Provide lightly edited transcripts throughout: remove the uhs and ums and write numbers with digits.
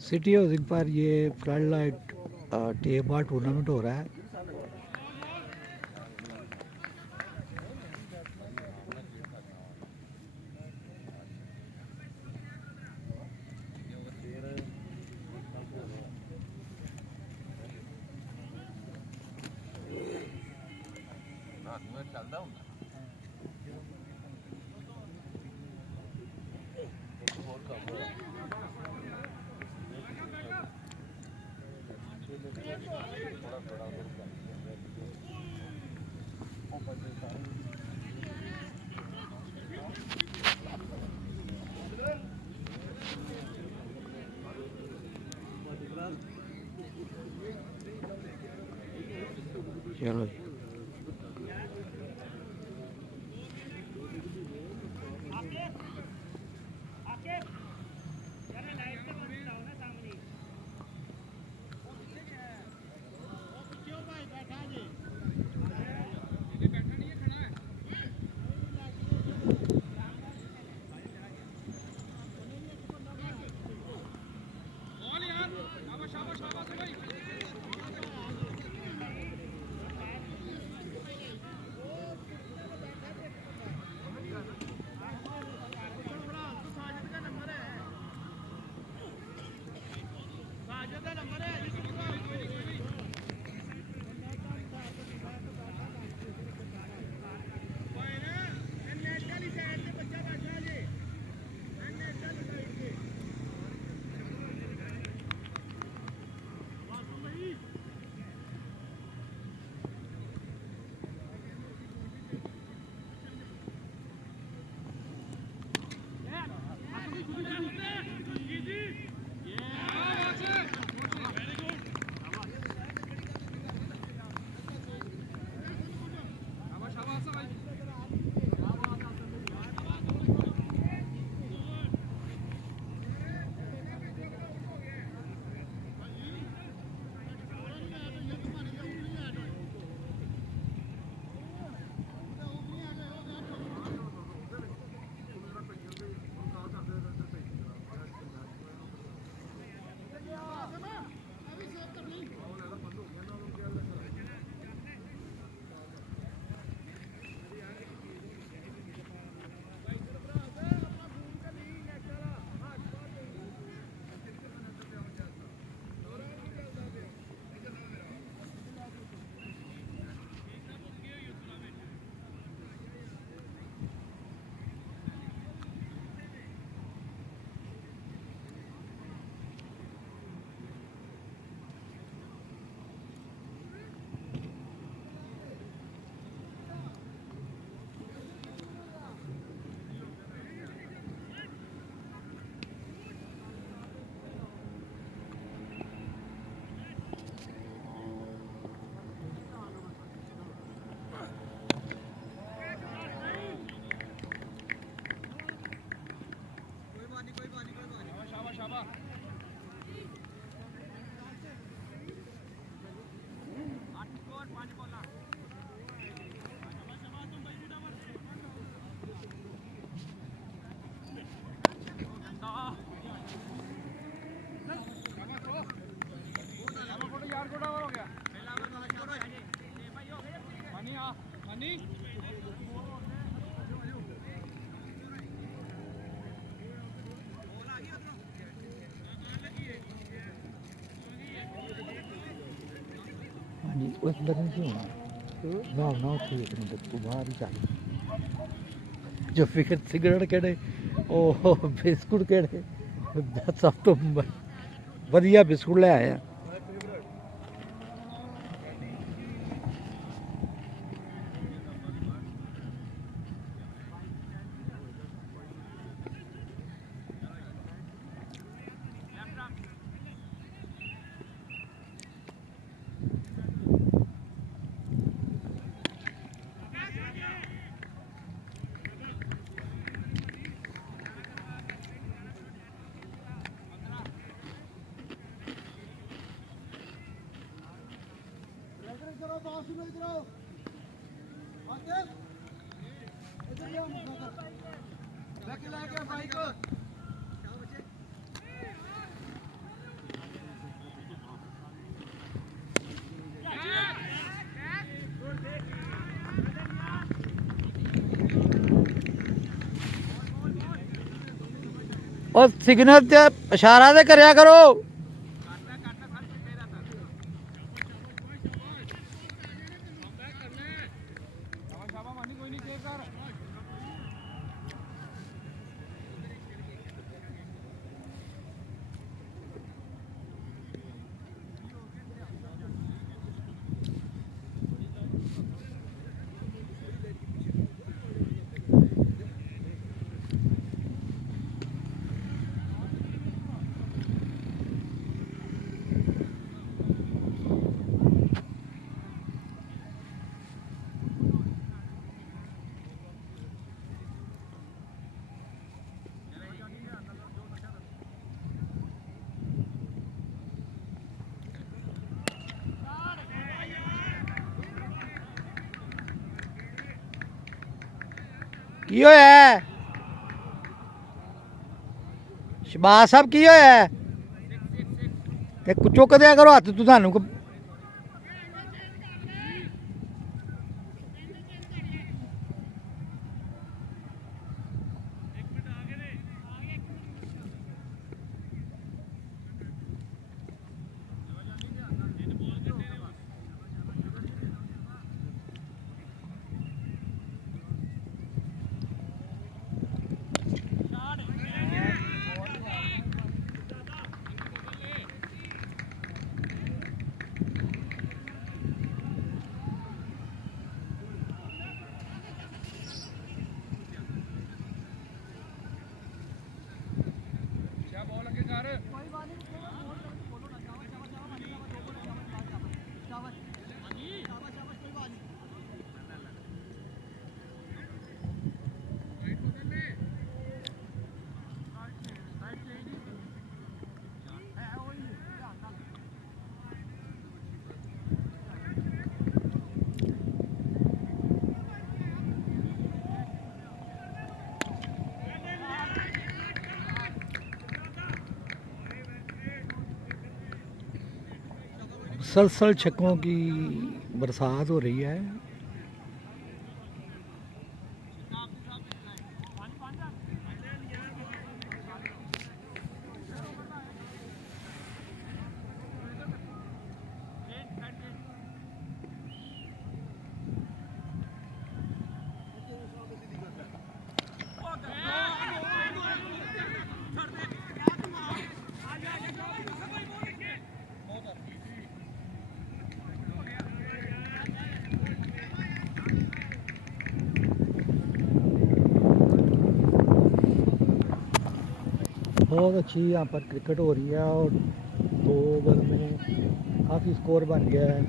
City housing पर ये flood light table tournament हो रहा है। चलो जी। हाँ जी, वो अंदर नहीं क्यों ना ना ठीक नहीं तू बाहर ही चल जो फिकर सिगरेट केड़े ओ बिस्कुट केड़े सब तो बढ़िया बिस्कुट ले आए हैं। और सिग्नल ते इशारा ते करया करो। की होया है शहबाज साहब, की होया है? ते चुक दिया करो हत्थ तू सानू। मुसलसल छक्कों की बरसात हो रही है। बहुत अच्छी यहाँ पर क्रिकेट हो रही है और 2 ओवर में काफ़ी स्कोर बन गया है,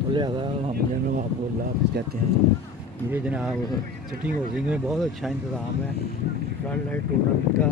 तो लिहाजा हम जनाब आपको अल्लाह हाफ़िज़ कहते हैं। ये जनाब सिटी हाउसिंग में बहुत अच्छा इंतज़ाम है फ्लड लाइट टूर्नामेंट का।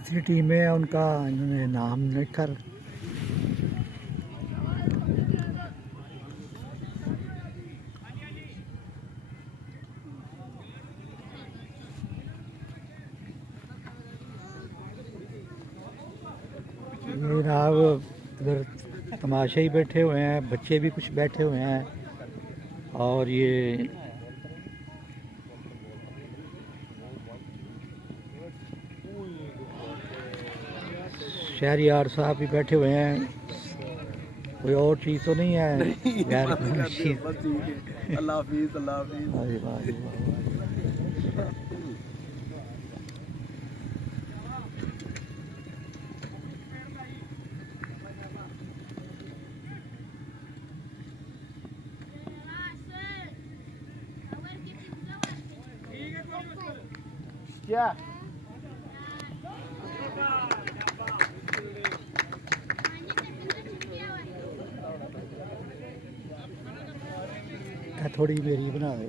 तीसरी टीम है उनका इन्होंने नाम लिखा। ये जनाब इधर तमाशे ही बैठे हुए हैं, बच्चे भी कुछ बैठे हुए हैं और ये शहरियार साहब भी बैठे हुए हैं। कोई और चीज़ तो नहीं है यार? अल्लाह हाफिज़, अल्लाह हाफिज़। क्या थोड़ी मेरी बना दे।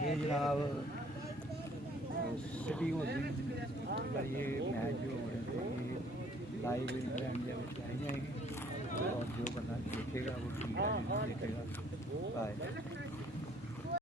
ये जनाब सिटी होती ये मैच जो हो रहे थे ये लाइव इंग्लैंड आई जाएंगे और जो बंदा देखेगा वो ठीक है, देखेगा। बाय।